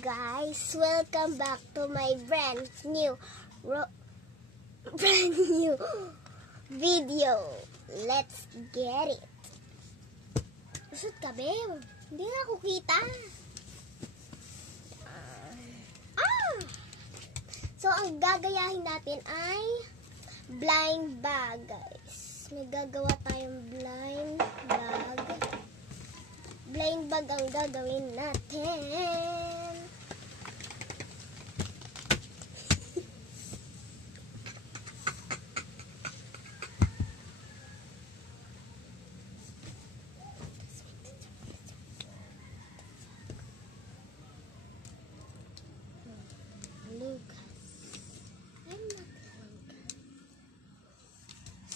guys, welcome back to my brand new video. Let's get it. Usod ka, babe. Hindi na ako kita. So, ang gagayahin natin ay blind bag, guys. May gagawa tayong blind bag. Blind bag ang gagawin natin.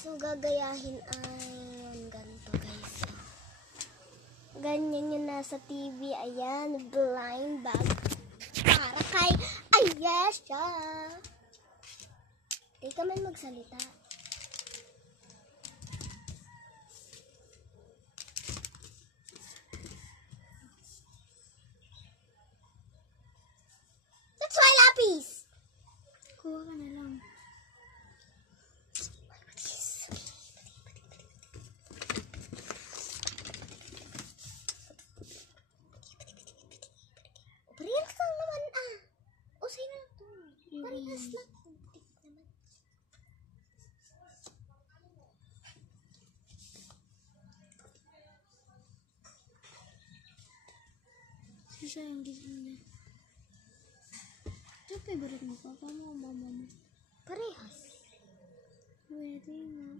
So, gagayahin ay ganito, guys. Ganyan yung nasa TV. Ayan, blind bag. Para kay Ayesha. Di ka man magsalita. That's why lapis! Kuha ka na lang. Parehas lang naman Usay na ito. Parehas lang. Sisa yung gising niya. Ito favorite mo pa? Paano mama mo? Parehas. Pwede nga.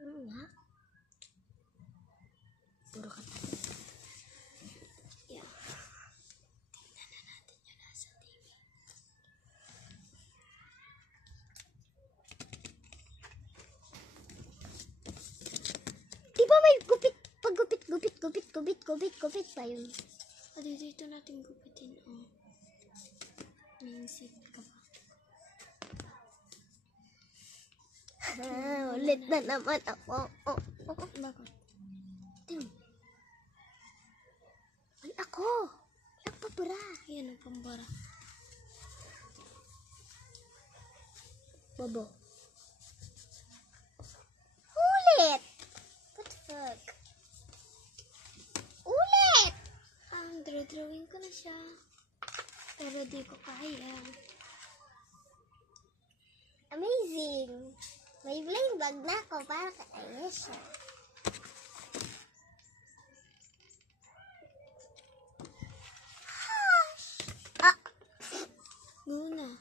Ano nga? Puro ka tayo. Gupit pa yun. Dito natin gupitin. May isip ka ba? Ulit na naman ako. Bakit? Ay, ako! Nagpapura. Yan ang pambara. Bobo. Ulit! What the fuck? Drawing ko na siya. Pero di ko kaya. Amazing! May blind bag na ako para kay Ayesha. Muna.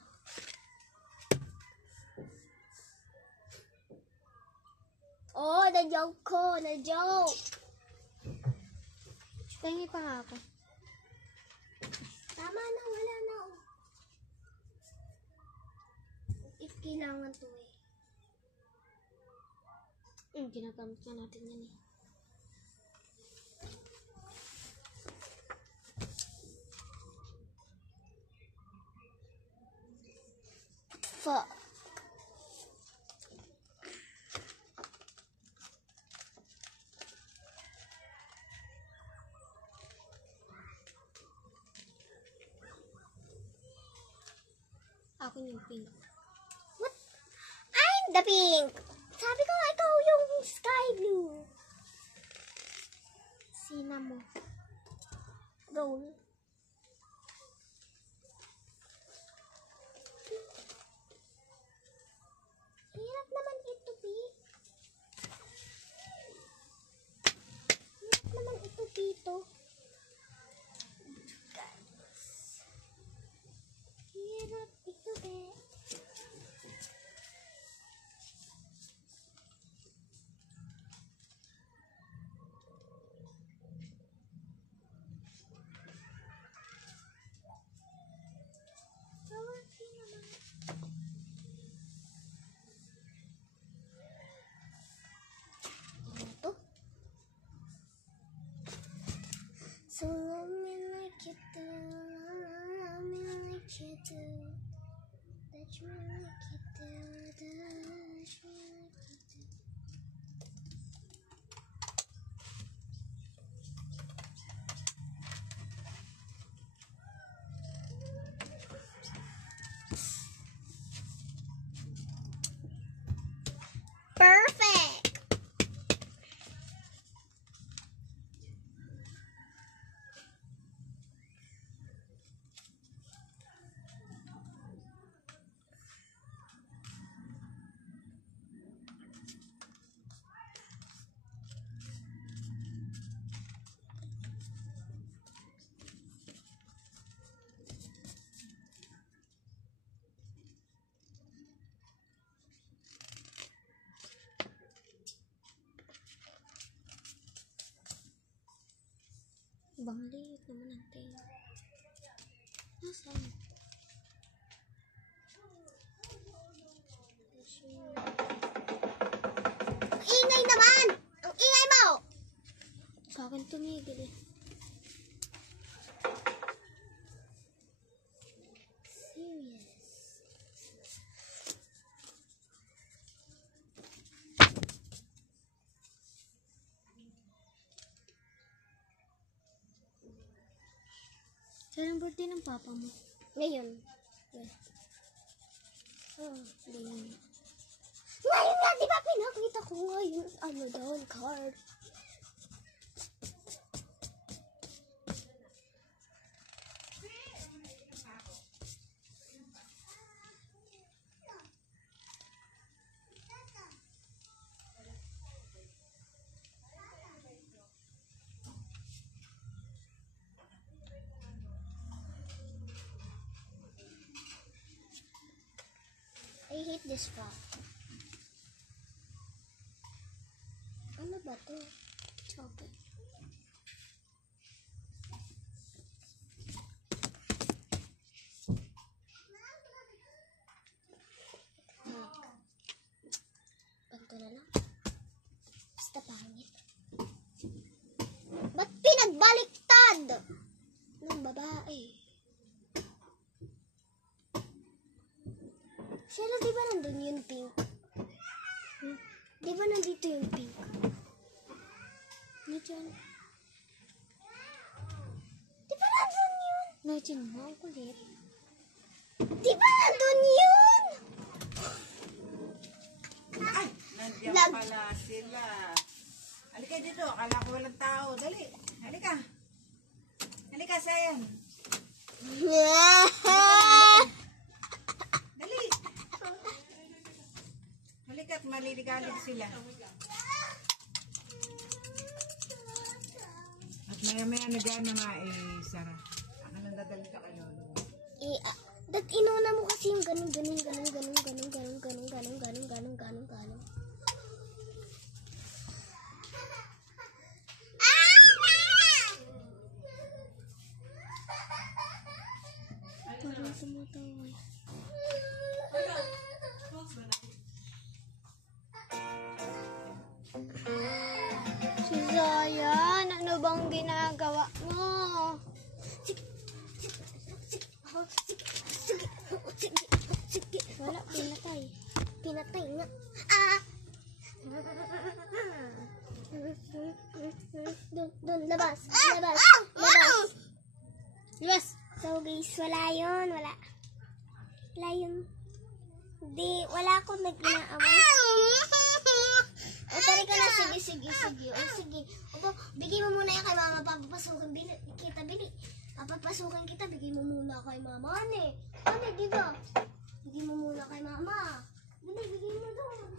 Na-joke ko. Na-joke. Pahingi pa nga ako. Tama na, wala na. If kailangan to ginagamit na natin yan What the fuck? Ako yung pink. What? I'm the pink! Sabi ko, ikaw yung sky blue. Sina mo. Roll. Hirap naman ito, pink. Hirap naman ito dito. Hirap ito, pink. So let me like you do, let me like you do, touch me like you do, touch me like you do. Sobrang liit naman ang tenga. Nasaan? Ang ingay naman! Ang ingay mo! Sa akin tumigil eh. Serious. Saan ang birthday ng papa mo? Ngayon. Yeah. Oh, ngayon. Ngayon nga, di ba pinakita ko ngayon? Ano daw, card. I hate this frog. Ano ba to? Chocolate. Ganito na lang. Basta pangit. Ba't pinagbaliktad ng babae? Pero di ba nandun yung pink? Di ba nandito yung pink? Nandiyan. Di ba nandun yun? Nandiyan mo, ang kulit. Di ba nandun yun? Ay, nandiyan pala sila. Halika dito, akala ko walang tao. Dali, halika. Halika, Sayan. Dali. Halika at maliligalig sila. At maya-maya na dyan na nga eh, Sarah. Ako nang dadali ka kay Lolo. Dat inuna mo kasi yung ganun. Parang tumatawa eh. Si Zayan, ano bang ginagawa mo? Sige. Wala, pinatay. Pinatay nga. Doon, labas. So guys, wala yun. Wala yun. Hindi, wala akong nag-inaaway. O, tari ka na. Sige. O, sige. O, bigay mo muna yan kay mama. Papapasukin kita, bili. Papapasukin kita, bigay mo muna kay mama. Ano, di ba? Bigay mo muna kay mama. Bigay mo doon.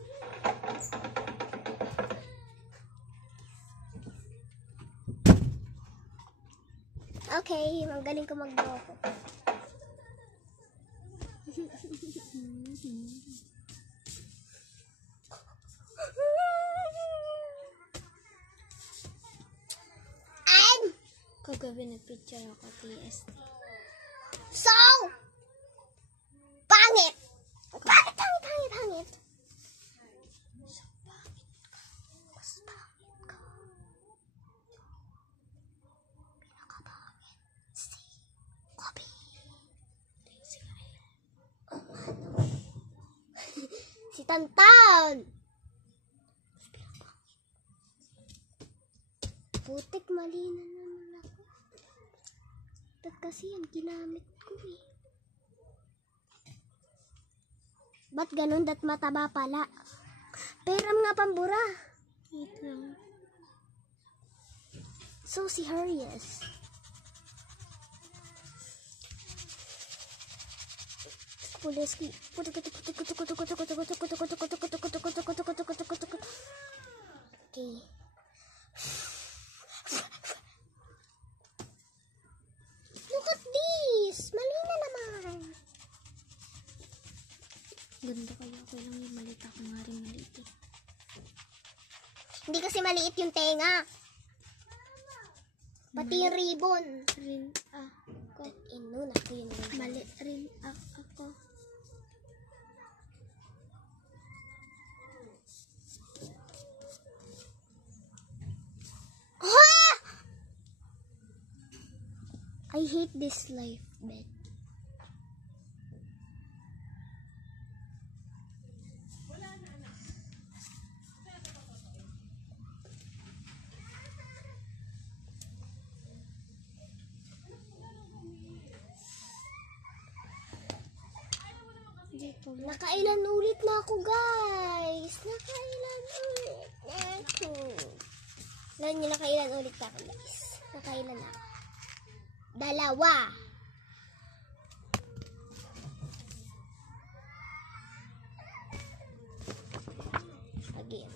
Okay, magaling ko mag-loko. Kagabi nag-picture ako TST. So, pangit! Pangit! So, pangit ka. Mas pangit ka. Pinakapangit. Si Kobe. Si Rael. Si Tantan. Putik, mali na naman ako. Ba't kasi ang ginamit ko eh. Ba't ganun? Dat mataba pala. Pero nga pambura. Wait lang. So serious. Pulis ki. Okay. Look at this! Mali na naman. Ganda kaya ako lang yung maliit ako nga rin maliit eh. Hindi kasi maliit yung tenga. Pati yung ribbon. Rin ako. Inuna ko yung ribbon. Mali rin ako. Ah! I hate this life bed. Nakailan ulit na ako, guys. Nakailan ulit na ako. Alam niyo, nakailan ulit na ako, guys. Nakailan na ako. 2. Again.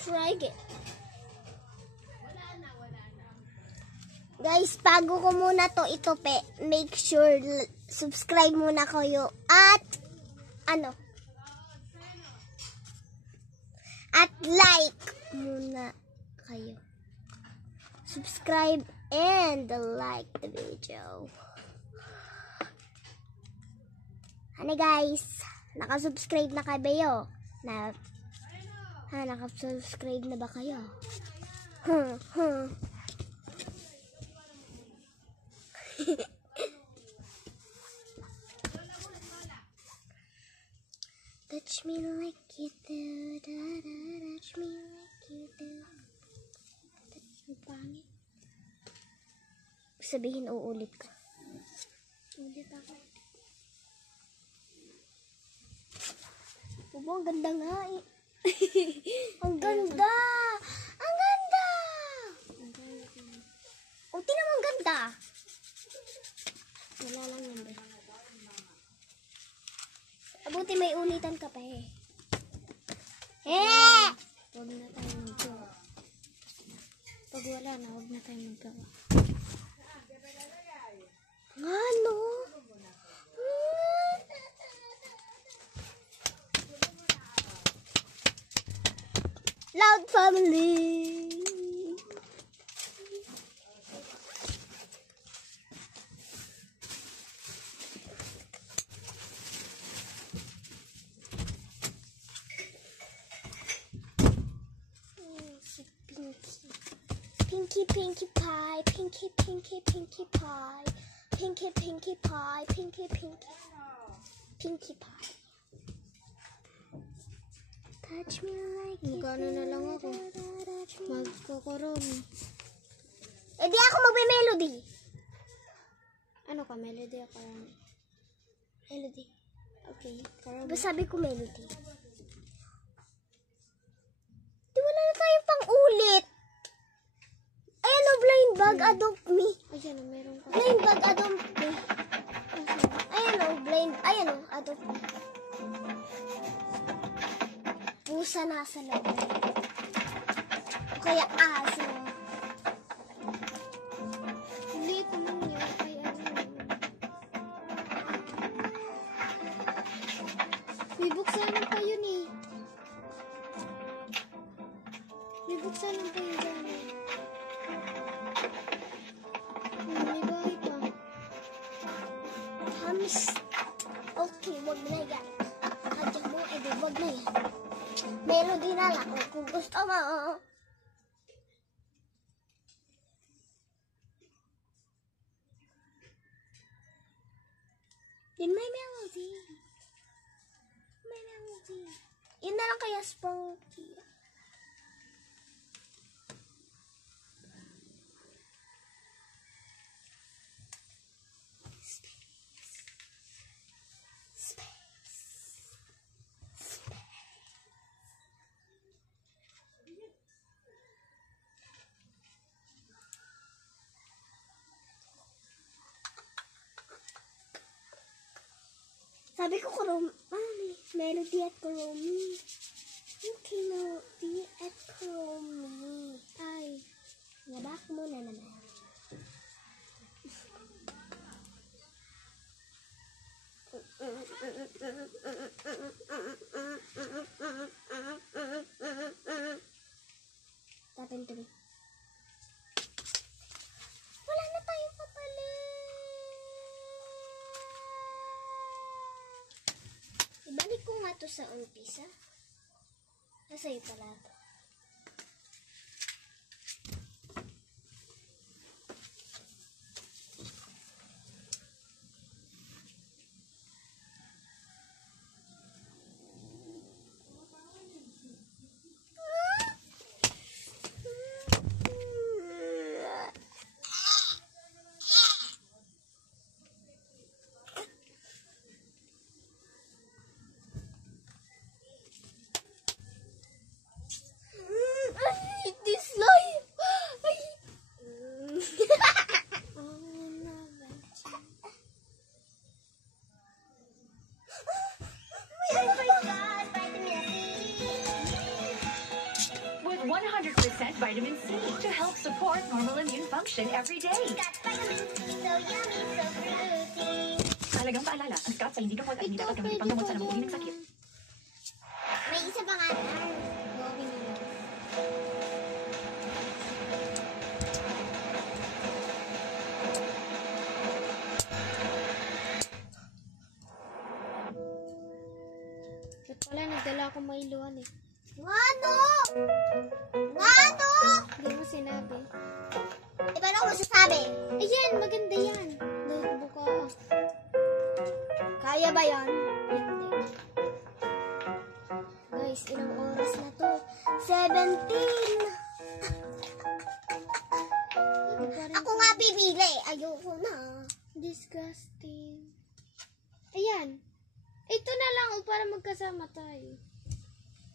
Try again. Guys, bago ko muna to itope, make sure subscribe muna kayo at at like muna kayo. Subscribe and like the video. Ano guys, nakasubscribe na kayo? Nakasubscribe na ba kayo? Touch me like you do, touch me like you do. Ang pangit. Sabihin, uulit ko. Ulit ako. Ubo, ang ganda nga eh. Ang ganda! Ang ganda! O, tinan mo ang ganda. Wala lang yan ba? Abuti may ulitan ka pa eh. Huwag na tayo maggawa. Pag wala na, huwag na tayo maggawa. Ano? Loud family! Pinkie, Pinkie Pie, Pinkie, Pinkie, Pinkie Pie, Pinkie, Pinkie Pie, Pinkie, Pinkie, Pinkie Pie. Touch me like you. Magkano na lang ako. Magkukuron. Eh di ako magbe-melody. Ano ka? Melody ako. Melody. Okay. Karami. Diba sabi ko melody? Di wala na tayo pang ulit. Ayan o, blind bag, adopt me. Ayan o, meron ka. Blind bag, adopt me. Ayan o, adopt me. Pusa nasa loob. O kaya aso. Hindi ko nang yun. Ay, may buksanan pa yun eh. May buksanan pa yun dyan eh. May bahay pa. Hams. Okay, wag na yan. Kadya mo, edi wag na yan. Melody na lang kung gusto mo. Yun may melody. May melody. Yun na lang kaya spunky. Sabi ko melody at Kuromi. Okay, melody at Kuromi. Ay, nabak muna naman. Tapin to be. nga to sa umpisa? Nasa'yo pala to. With 100% vitamin C to help support normal immune function every day. Got vitamin C, so yummy, so fruity. Mahalagang paalala, ang Scotts ay hindi gamot at hindi dapat gamitin panggamot sa namumuli ng sakit. May isa pa nga na. Okay na lang. Ba't pala nagdala akong mailuan eh? Ngano? Ngano? Hindi mo sinabi. Iba na ako masasabi. Ayan, maganda yan. Notebook ako. Kaya ba yan? Hindi. Guys, ilang oras na to? 17! Hindi pa rin. Ako nga bibili. Ayoko na. Disgusting. Ayan. Ito na lang oh, para magkasama tayo.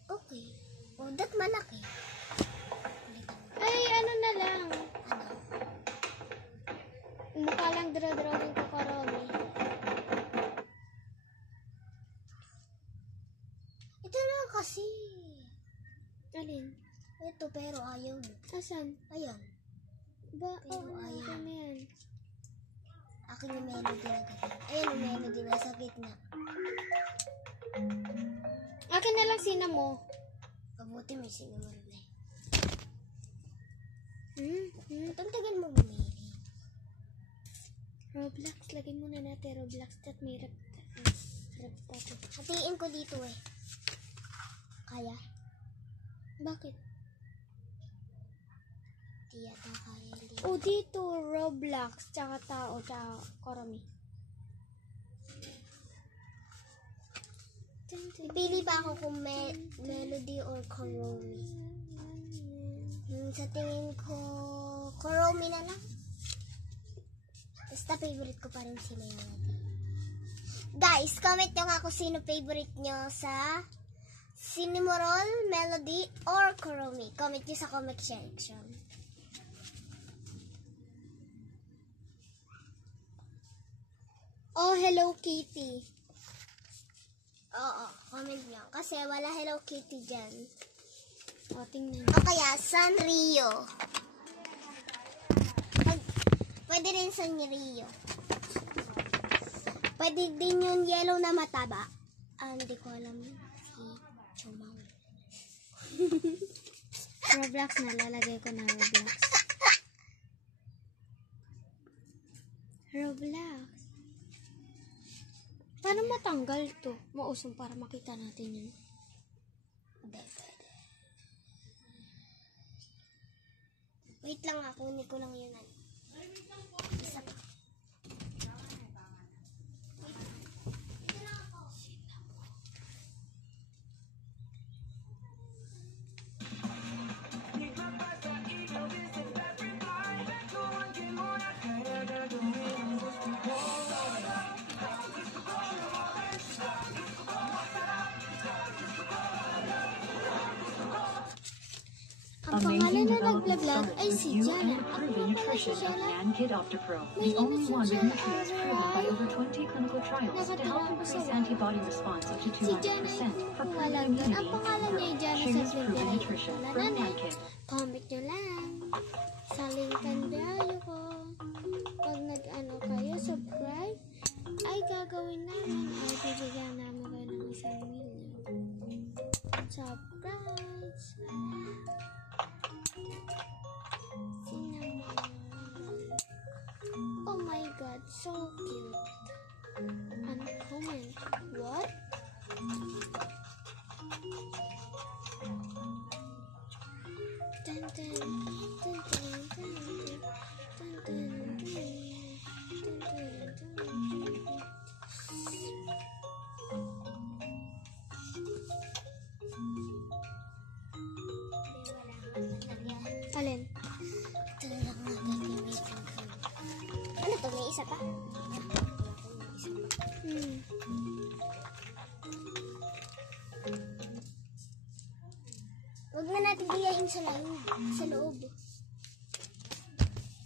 Okay. Oh, that malaki. Ay, ano na lang. Ano? Mukha lang draw-drawing ko karami. Ito lang kasi. Alin? Ito pero ayaw mo. Asan? Ayan. Ba? Pero Oh, ayan. ano yan? Akin yung melody na ganyan. Ayan yung melody na sa gitna. Akin na lang sina mo. Mabuti may sinumol na eh. Ito. Itong tagal mo bumili. Roblox. Lagay muna natin Roblox. At may rep tato. Hatiin ko dito eh. Kaya? Bakit? Di yata kaya hindi. O dito, Roblox. Tsaka tao. Tsaka karami. Pipili pa ako kung melody or Kuromi. Sa tingin ko, Kuromi na lang. Basta favorite ko pa rin si Melody. Guys, comment nyo nga kung sino favorite nyo sa Cinnamoroll, Melody, or Kuromi. Comment nyo sa comment section. Oh, Hello Kitty. Oo, comment nyo. Kasi wala Hello Kitty dyan. O, tingnan. O kaya, Sanrio. Pwede rin Sanrio. Pwede din yung yellow na mataba. Hindi ko alam. Si Chumang. Roblox na. Lalagay ko na Roblox. Roblox. Paano matanggal to? Mausong para makita natin yun. Hindi, pwede. Wait lang nga, kunin ko lang yun. Isa pa. Ang pangalan na development nagla-vlog ay si new Jana. and Ako proven pala si nutrition of Jana. Nan Kid Optipro, May the only naman si one with Jana nutrients proven by over 20 clinical trials to help Nakatawa ko increase sa antibody response up to Si Jana 200% ay for wala proven doon. Ang immunity. pangalan niya ay Jana sa Choose proven Blinderay. nutrition Wala from nanay. Nan Kid. Comment nyo lang. Sa link kandayo ko. Pag nag-ano kayo, subscribe, ay gagawin namin. Ay bibigyan namin kayo ng 1,000,000. Surprise! Cinnamon. Oh my god, so cute. And comment, what? to? May isa pa? Huwag na natin gayahin sa loob. Sa loob.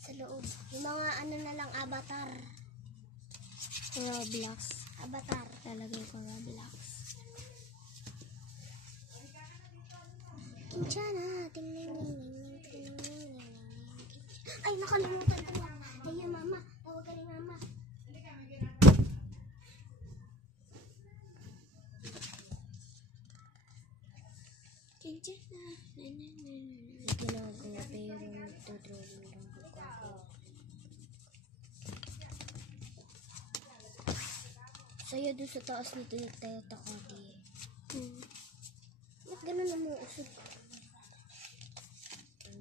Sa loob. Yung mga ano na lang, avatar. Roblox. Avatar. Talagay ko Roblox. Kinchana. Ay, nakalimutan ko. Ayun, mama. Tawag ka ni mama. Kinchana. Ginagawa pero nagdodrawing lang ako. Saya doon sa taas nito yung Toyota Kodi. Ba't ganun umuusog?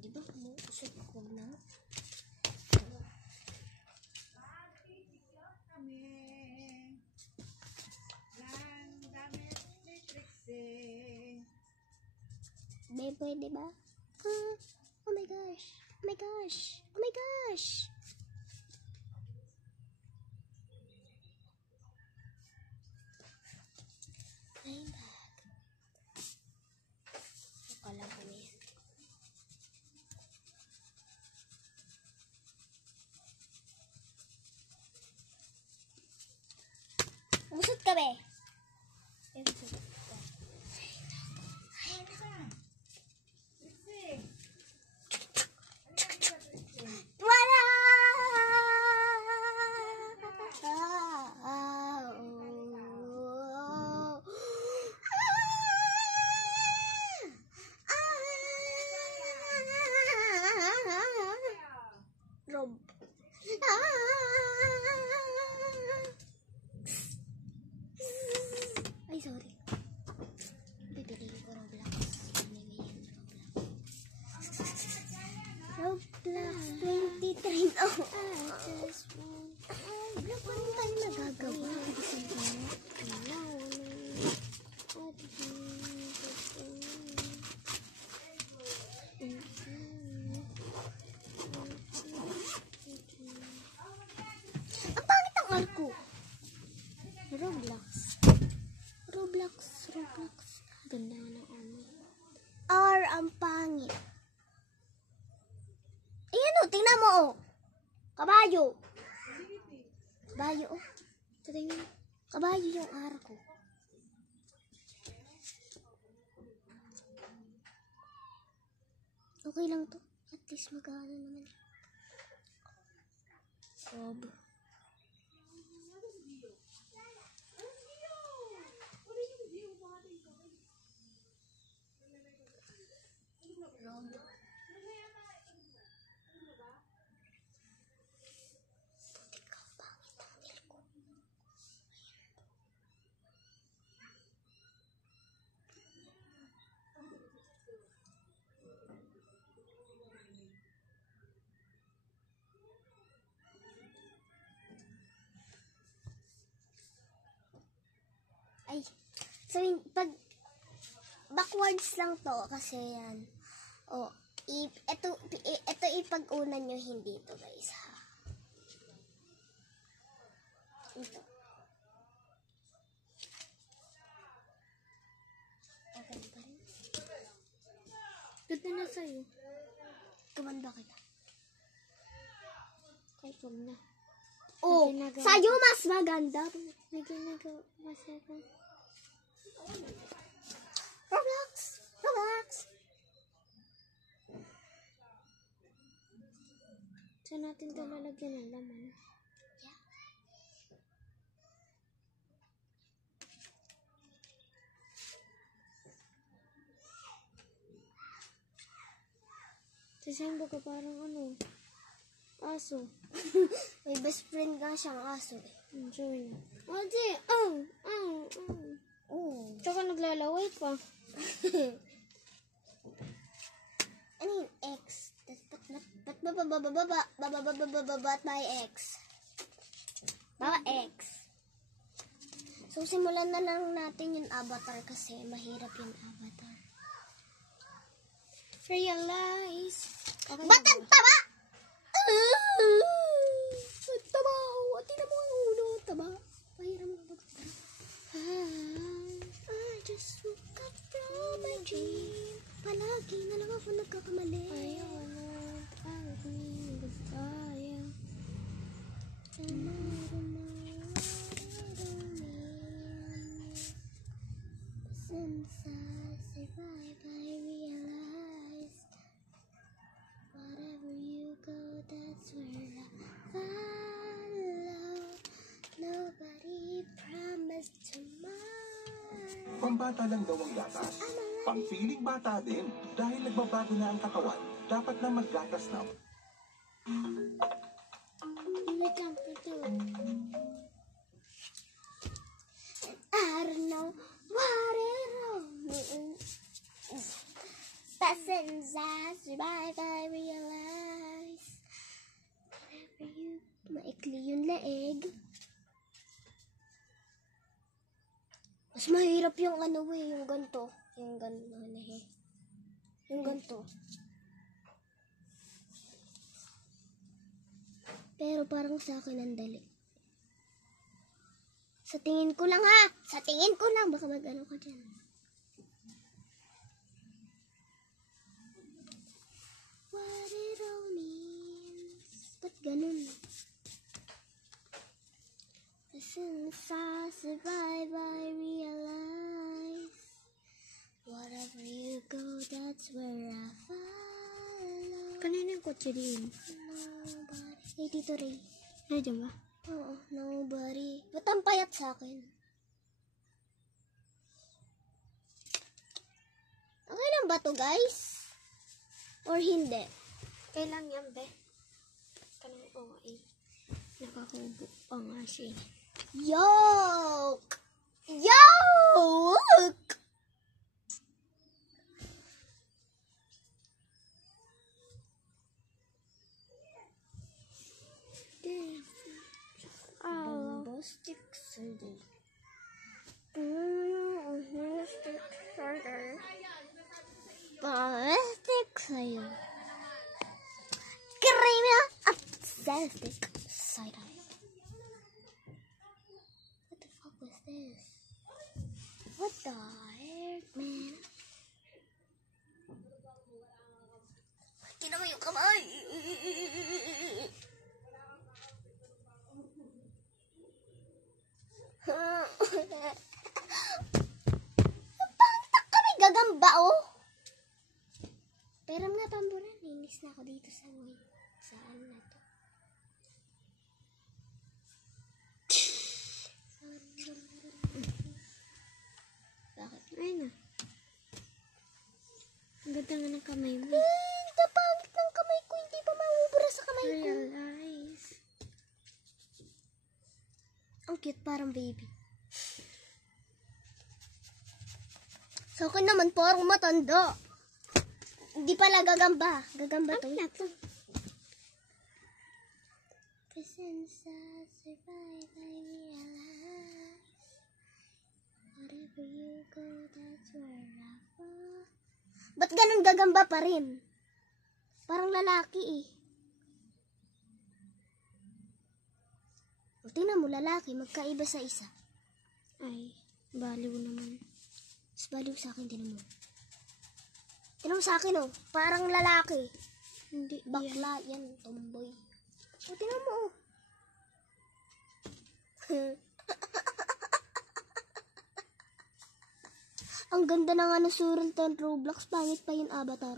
Di ba umuusog? Huwag na. Kami lang damit ni Trixie. Be, pwede ba? Oh my gosh. Oh my gosh. Oh my gosh. Flying back. Akala kami. Busot ka, be. Eh, busot. Wala! Rob. Ay, sorry. Pipiliin ko Roblox. Roblox 23. Oh. Vlog pa rin tayo nagagawa. Ang pangit ang arko. Roblox. Roblox. Ganda ng ano. R ang pangit. Ayan o, tingnan mo o. Kabayo. Kabayo o. Tingnan. Kabayo yung R ko. Okay lang to. At least magkano naman. Rob. Ay. So, pag backwards lang to kasi yan. O, ito ipag-unan nyo, hindi to guys ha. Ito. Okay pa rin. Ganda na sa'yo. Kumanda kita. Kahit wag na. Oh, ginagawa sa'yo mas maganda. May ginagawa kasi ako. Roblox! Saan natin ito lalagyan ng laman? Design ba ka parang ano? Aso. May best friend nga siyang aso eh. Enjoy na. Ate! Oh! Oh. Tsaka naglalaway pa. Ano yung X? Ba't ba't may X? Baba X. So, simulan na lang natin yung avatar kasi mahirap yung avatar. Realize. Okay, Ba't ang taba? Ang taba! Palagi na lang ako nagkakamali. I wanna find me goodbye. Since I survived, I realized whatever you go, that's where I follow. Nobody promised tomorrow. Pambata lang daw ang gatas. Pangpiling bata din. Dahil nagbabago na ang katawan, dapat na maggatas na. Wait lang, ito. I don't know what it is. But since I survived, I realized whenever you maikli yung leeg, mas mahirap yung ano yung ganito. Yung ganito Yung ganito. Pero parang sa akin ang dali. Sa tingin ko lang ha. Sa tingin ko lang. Baka mag-ano ka dyan. What it all means. Ba't ganun? Since I survive, I realize whatever you go, that's where I follow. Kanina yung kotse din. Nobody. Hey, Tito Ray. Nandiyan ba? Oo, nobody. Ba't ang payat sa akin? Okay lang ba to, guys? Or hindi? Kailan yan, be? Kanang okay. Nakahubo pa nga siya. Yoke! Yoke! Bombastic Sunday. Bombastic sa'yo. Creamy at Celtic cider. What the fuck was this? What the heck, man? Tingnan mo yung kamay. Pangtak kami gagamba, oh. Pero nga tamburan, nainis na ako dito sa way. Saan na to? Bakit? Ay na. Ang ganda nga ng kamay mo. Kapangit ng kamay ko, hindi pa mabubura sa kamay ko. Realize. Ang cute, parang baby. Sa akin naman, parang matanda. Hindi pala gagamba. Gagamba to. Ano to? Since I survive, I realize whatever you go, that's where I fall. Ba't ganun gagamba pa rin? Parang lalaki eh. O, tingnan mo, lalaki, magkaiba sa isa. Ay, baliw naman. Mas baliw sa akin, tingnan mo. Tingnan mo sa akin, oh. Parang lalaki. Hindi, Bakla, yan, tomboy. O, tingnan mo, oh. Ang ganda na nga nasural ng Roblox. Pangit pa yung avatar.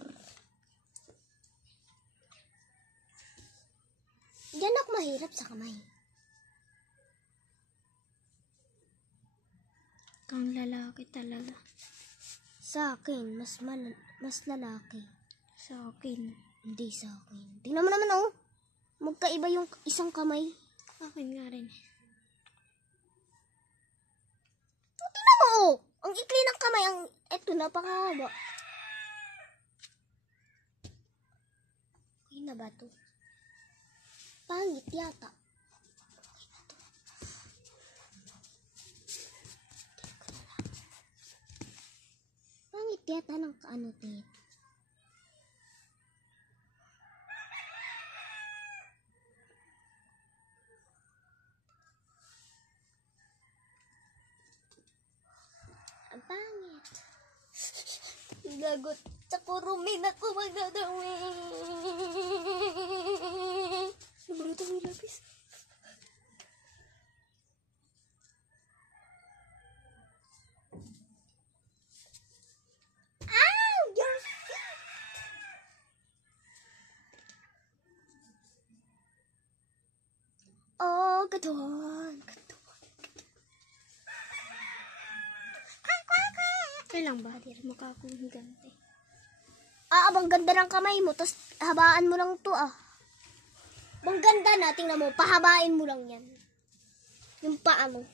Diyan ako mahirap sa kamay. Kang lalaki talaga. Sa akin, mas lalaki. Sa akin. Hindi sa akin. Tingnan mo naman, oh. Magkaiba yung isang kamay. Akin nga rin. Oh, tingnan mo, oh. Ang ikli ng kamay. Eto, napakahaba. Okay na ba to? Pangit yata. Okay na to. Pangit yata ng kaano dito. Ang pangit. Lagot sa kurumi na ko magdadawi. Nabalutan mo yung lapis. Ow! Your feet! Oh, gadon. Kailan ba? Mukha akong higante. Abang ganda ng kamay mo, tapos habaan mo lang to Bang ganda na, tingnan mo, pahabain mo lang yan. Yung paa mo.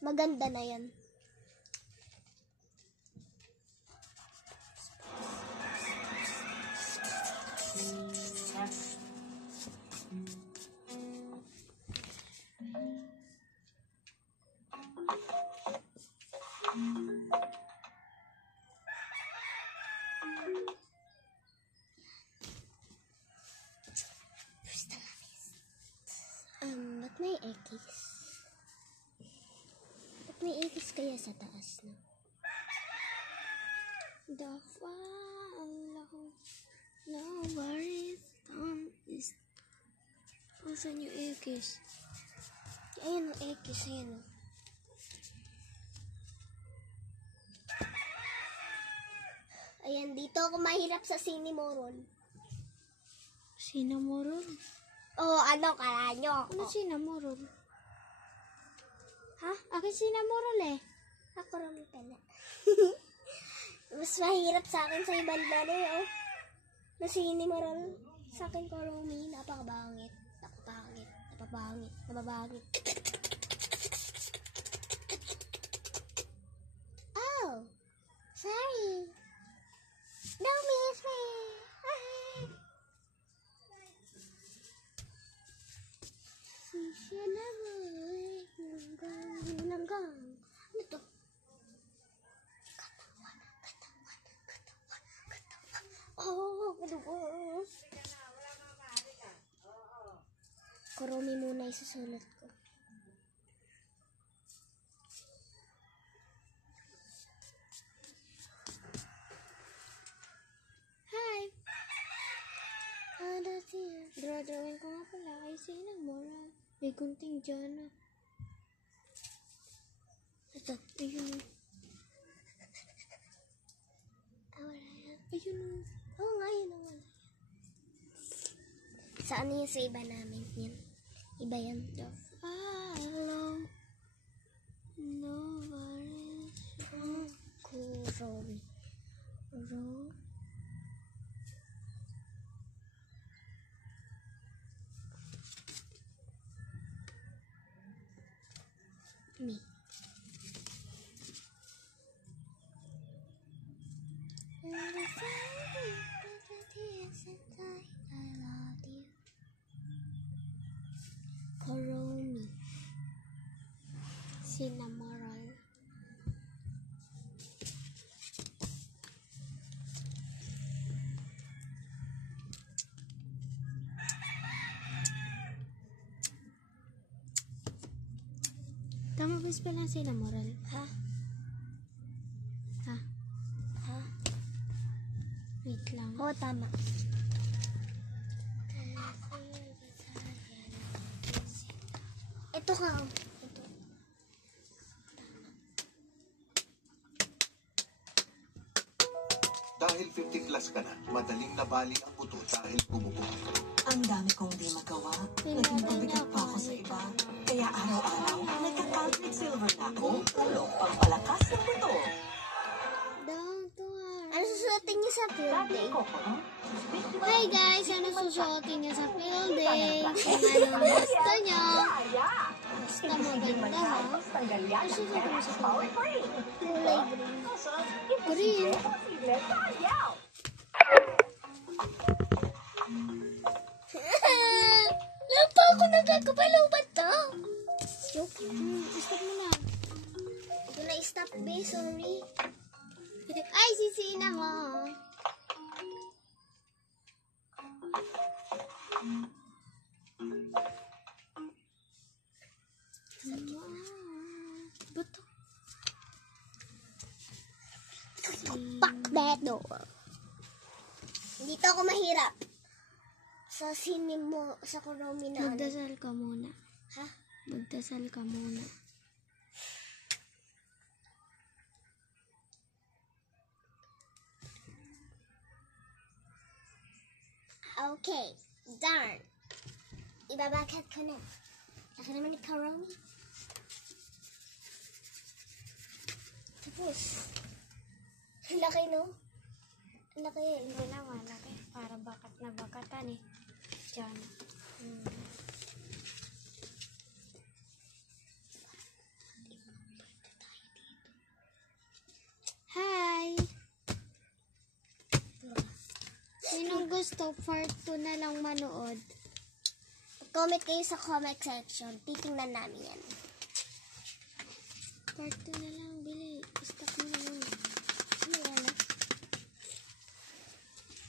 Maganda na yan. Ba't may X? Ba't may X kaya sa taas, no? The follow. No worries. Is. Saan yung X? Ayan ang X, ayan o. Ayan, dito ako mahirap sa Sinimoron. Sinamorol? Oh, ano kala nyo? Ano sinamorol? Ha? Akin sinamorol eh. Ako rin pala. Mas mahirap sa akin sa ibang dali, na Sinimoron. Sa akin ko, Romy, napakabangit. Napabangit. Oh, sorry. Don't miss me. Ano to? Katawan. Oh, katawan. Kurumi muna isusulat ko. Hi! Ano siya? Drawing ko nga pala kay Sinamorol. May gunting dyan. Ito. Ayun. Wala yan. Ayun. Oo nga, yun ang wala. Saan yung sa iba namin yan? Iba yan. The follow. No worries. Kurumi. Me. Kurumi. Sinamorol. Tama ba lang Sinamorol? Ha? Ha? Ha? Wait lang. Oo, tama. Ito ka, Ito. Dahil 50 plus ka na, madaling nabali ang buto dahil gumugulo. Ang dami kong di magawa. Naging pabigat pa ako sa iba. Kaya araw-araw, nagka-calculate silver na ako. Tulong pagpalakas ng buto. Don't worry. Ano susuotin niyo sa field day? Hi guys! Ano susuotin niyo sa field day? Kung anong gusto niyo. Basta maganda ha. Ano susuotin mo sa field day? Kulay green. Green. Lapa ako nagkakapalubat to. Joke. Stop mo na. Ito na stop, be. Sorry. Ay, sisina mo. Fuck that. eto. Dito ako mahirap. Sa sa Kuromi na ano. Magdasal ka muna. Ha? Magdasal ka muna. Okay. Darn. Ibabakat ko na. Laki naman ni Kuromi. Tapos. Ang laki, no? Ang laki. Hindi na malaki. Para bakat na bakatan eh. Diyan. Hi! Sinong gusto part 2 na lang manood? Comment kayo sa comment section. Titingnan namin yan. Part 2 na lang, bili. Stop mo na muna. Ayan.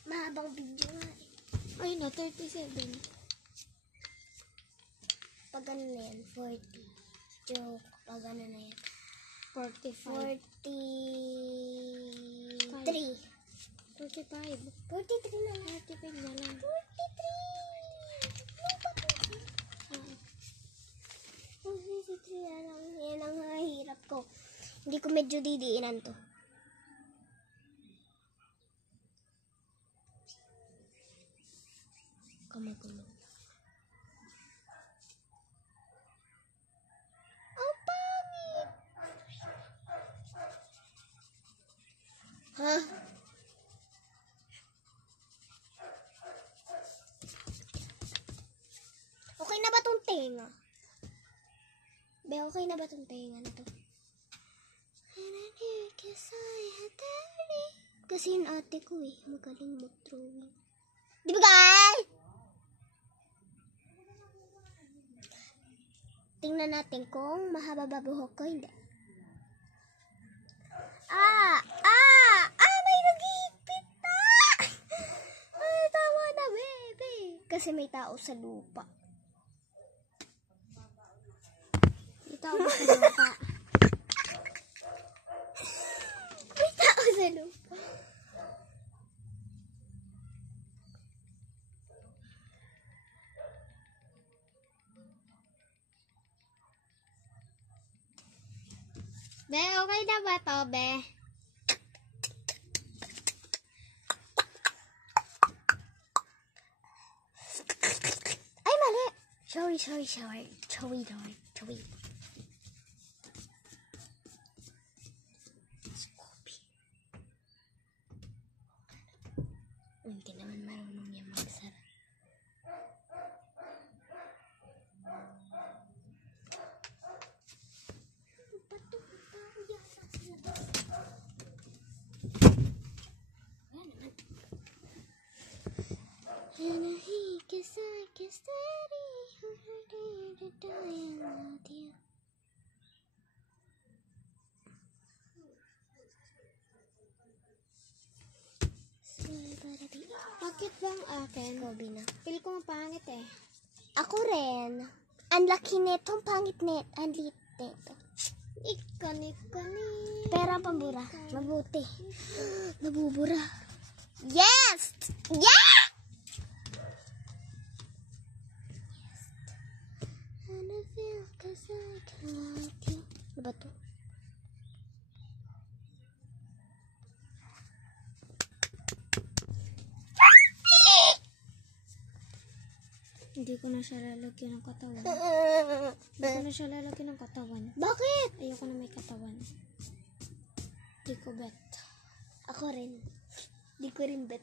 Mahabang video nga eh. Ay na, 37. Pag ano na yan, 40. Joke. Pag ano na yan. 45. 43. 45. 43 na lang. 45 na lang. 43! Ah, 43 na lang. Yan ang hirap ko. Hindi ko medyo didiinan to. Kamagulo. Ang pangit! Ha? Okay na ba tong tenga? Be, okay na ba tong tenga na to? Kasi yung ate ko eh, magaling mag-drawing. Di ba guys? Tingnan natin kung mahaba ba buhok ko, hindi. May nag-iipit na! Ay, tama na, bebe. Kasi may tao sa lupa. ito ako sa lupa. May tao sa lupa. Be, okay na ba to, be? Ay, mali! Sorry. Scooby. Hindi naman marunong yan magsara. And he kiss I kiss daddy, who ready to die and love you. Bakit bang akin? Kobe na. Feel ko mapangit eh. Ako rin. Ang laki nito, ang pangit net, ang liit nito. Ikani. Pero ang pambura, mabuti. Nabubura. Yes! Yeah! And I feel 'cause I can love you. Ano ba to? Hindi ko na siya lalagyan ng katawan. Bakit? Ayoko na may katawan. Hindi ko bet. Ako rin. Di ko rin bet.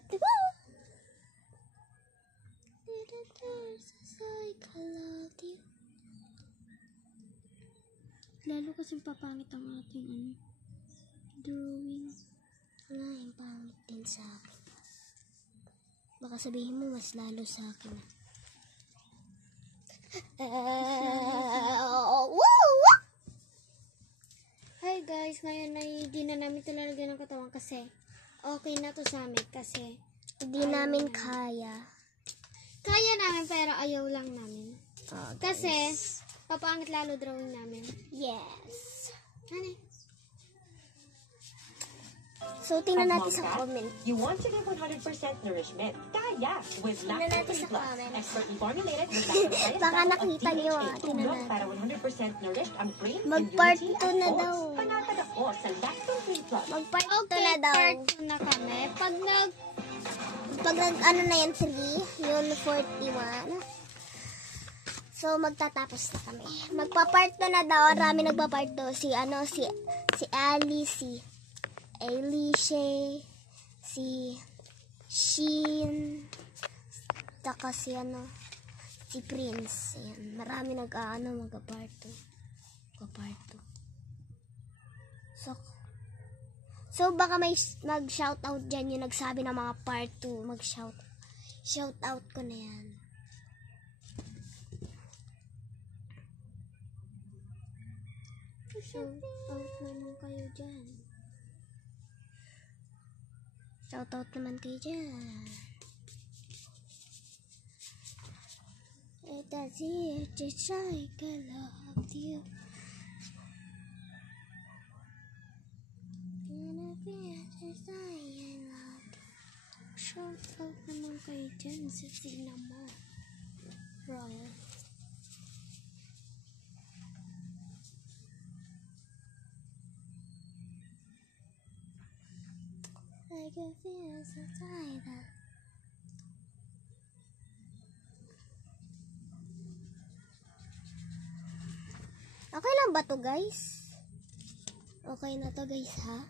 Lalo kasing papangit ang ating drawing. Wala, yung pangit din sa akin. Baka sabihin mo mas lalo sa akin. Hi guys, ngayon ay hindi na namin ito lalagyan ng katawan kasi okay na to sa amin kasi Hindi namin kaya. kaya namin pero ayaw lang namin. Kasi papangit lalo drawing namin. Yes. Ano? So, tingnan At natin sa Momcat, comment. you want to give 100% nourishment. Kaya! With Tingnan natin Lacto sa 3 Plus, comment. expertly formulated with lactose Baka of nakita nyo, DHA. tingnan Tulog natin. para 100% nourished ang brain, Mag-part immunity, 2 at na bones. daw. Panatag ako sa Lacto 3 Plus. Mag-part 2 Okay, na daw. part 2 na kami. Pag ano na yan, 3, yun 41. So, magtatapos na kami. Magpa-part 2 na daw. Marami nagpa-part 2. Si Ali, si Alicia, si Shin, saka si Prince. Ayan. Marami magpa-part 2. Magpa-part 2. So, baka may mag-shoutout dyan yung nagsabi ng mga part 2. Shoutout ko na yan. Shoutout naman kayo dyan. Shoutout naman kayo dyan. It does here just like I loved you. And I feel just like I loved you. Shoutout naman kayo dyan sa Cinnamon Roll. I can feel so tired. Okay lang ba to, guys? Okay na to, guys, ha?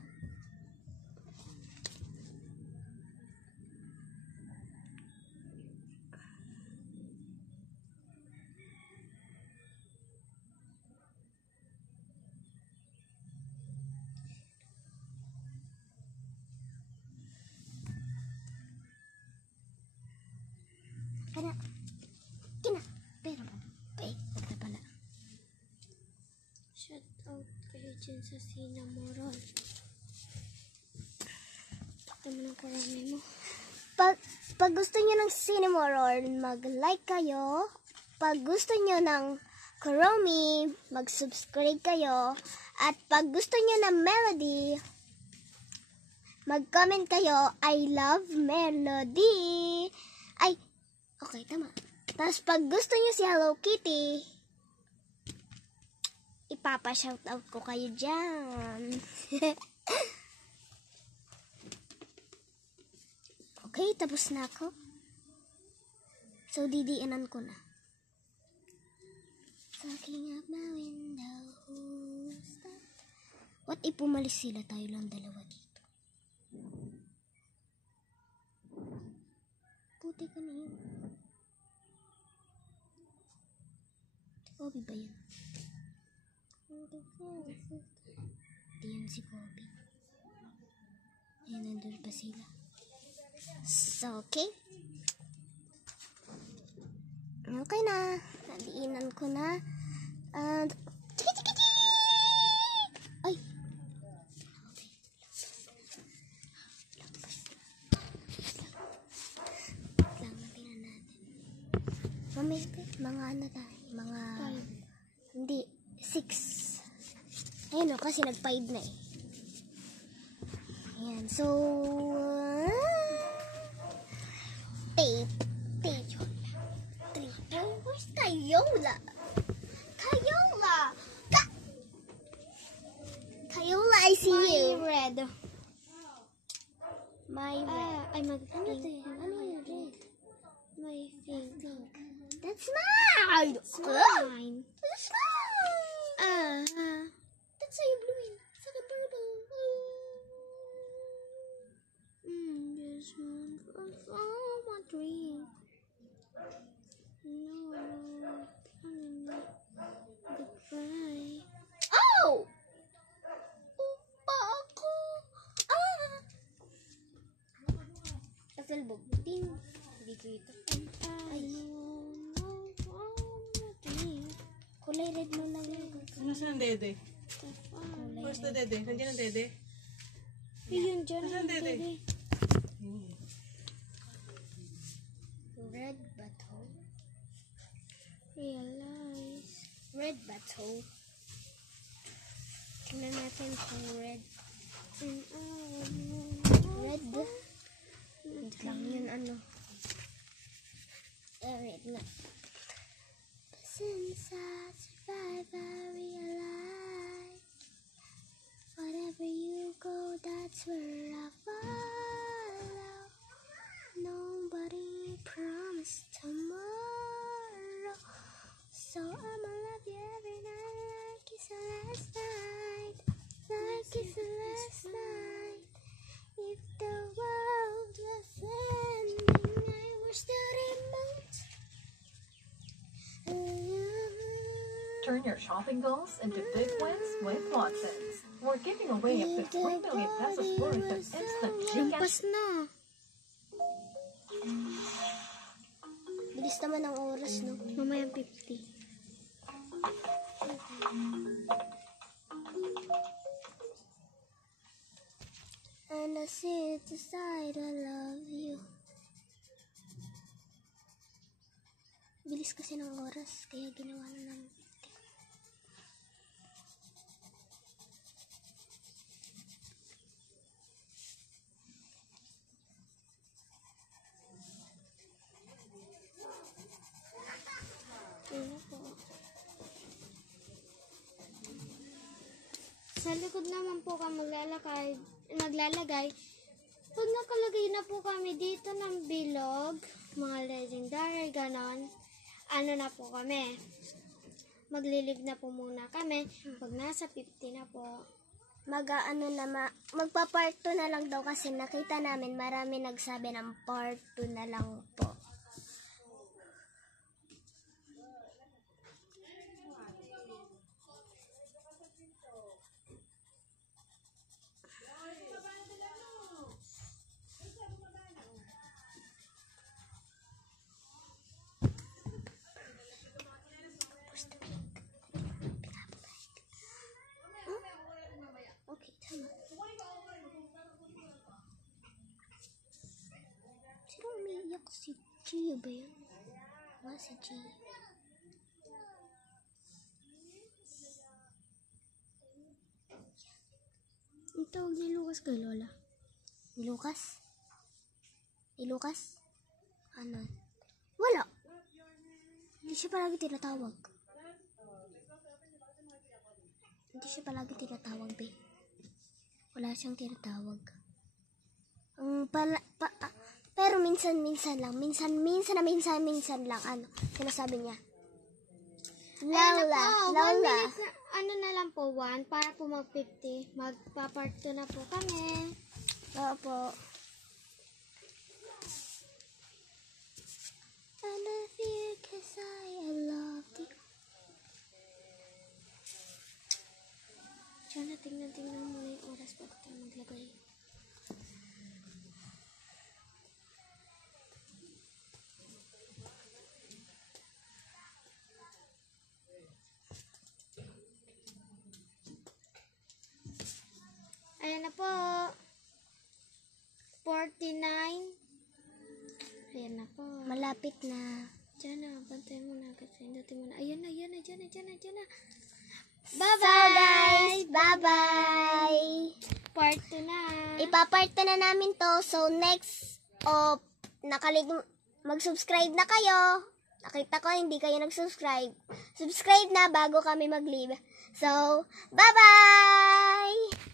Kina. Pero, wag na pala. Shoutout kayo dyan sa Cinnamon Roll. Ito mo ng karami mo. Pag gusto nyo ng cinnamon roll, mag-like kayo. Pag gusto nyo ng Kuromi, mag-subscribe kayo. At pag gusto nyo ng melody, mag-comment kayo, I love melody. Ay, okay, tama. Tapos pag gusto nyo si Hello Kitty, ipapa-shoutout ko kayo dyan. Okay, tapos na ako. So, didiinan ko na. Looking out my window. What if pumalis sila, tayo lang dalawa dito? Puti ka na yun. Kobe ba yun? Di yun si Kobe. Ayan, nandun pa sila. So, okay. Okay na. Nadiinan ko na. Ay. Lamapin na natin. Mga ano tayo? Mga... Hindi. 6. Ayun o, kasi nag-5 na eh. Ayan. So... tape. Where's Kayola? Kayola, I see you. Red. My red. Ay, mag-pink. Ano yung red? My pink. That's mine. It's mine. That's mine. That's how you blue. It's like a purple. Just one for my dream. No. Goodbye. Oh! Upa ako. Ah! Kasalbog. Hindi kita. Ay. Kulay red mo lang yun. Nasaan ang dede? Where's the dede? Nandiyan ang dede? Yun dyan. Nasaan ang dede? Red butthole. Realize. Red butthole. Tingnan natin kung red. Red. Red lang yun, ano. Red nga. Since I survive, I realize wherever you go, that's where I follow. Nobody promised tomorrow, so I'ma love you every night like it's the last night, like it's the last night. If the world was ending, I wish the remote. Turn your shopping goals into big wins with Watsons. We're giving away up to 1 million pesos worth of instant Gcash. Lampas na. Bilis naman ang oras, no? Mamaya 50. And I sit aside, I love you. Bilis kasi ng oras, kaya ginawa na namin 50. Ano po? Sa likod naman po kami naglalagay. Pag nakalagay na po kami dito ng bilog, mga legendary, ganon, ano na po kami. Maglilib na po muna kami. Pag nasa 50 na po. Magpa-part 2 na lang daw kasi nakita namin marami nagsabi ng part 2 na lang po. Okay, tama. Sino umiiyak? Si Gio ba yun? Si Gio. Ang tawag ni Lucas kay Lola? Ni Lucas? Ni Lucas? Ano? Wala. Hindi siya palagi tinatawag. Hindi siya palagi tinatawag, be. Wala siyang tinatawag. Pero minsan lang. Minsan lang. Ano? Sinasabi niya. Lola. Ano na lang po, 1 para po mag-50. Magpa-part 2 na po kami. Opo. I love you 'cause I love you. Diyan na tingnan muna yung oras bago tayo maglagay. Ayan na po. 49. Ayan na po. Malapit na. Diyan na. Bantayan mo na. Pindutin mo na. Ayan na. Diyan na. Bye-bye! So guys, bye-bye! Part 2 na. Ipapart 2 na namin to. So next, mag-subscribe na kayo. Nakita ko hindi kayo nag-subscribe. Subscribe na bago kami mag-leave. So, bye-bye!